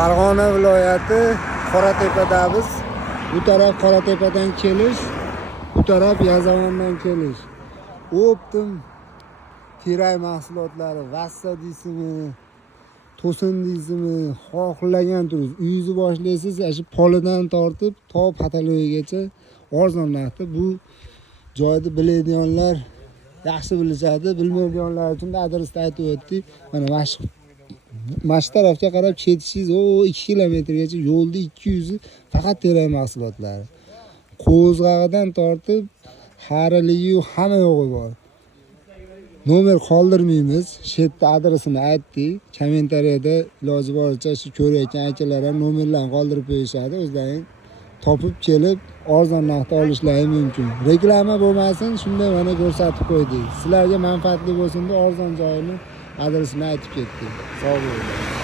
Farg'ona viloyati Qoratepadamiz. Bu taraf Qoratepadan kelish, bu taraf Yazavondan kelish. Optim teray mahsulotlari, vassa deysizmi, to'sin deysizmi, xohlagan turingiz. Uyingizni boshlaysiz, shu polidan tortib to patalogigacha arzon narxda. Bu joyni biladiganlar yaxshi bilishadi, bilmaydiganlar uchun adresni aytib o'tdik. Mana mana shu tarafga qarab ketishingiz 2 kilometrgacha yo'lda 200 faqat teray mahsulotlari. Qo'zg'ag'idan tortib xariliyu hamma yo'g'i bor. Nomer qoldirmaymiz. Shu yerda adresini aytdik. Kommentariyada iloji boricha shu ko'rayotgan akalar ham nomerlarni qoldirib qo'yishadi. O'zlaring topib kelib arzon narxda olishlari mumkin. Reklama bo'lmasin, shunday mana ko'rsatib qo'ydik. Sizlarga manfaatli bo'lsin deb arzon joyini adresini aytib ketdik. Sog' bo'ling.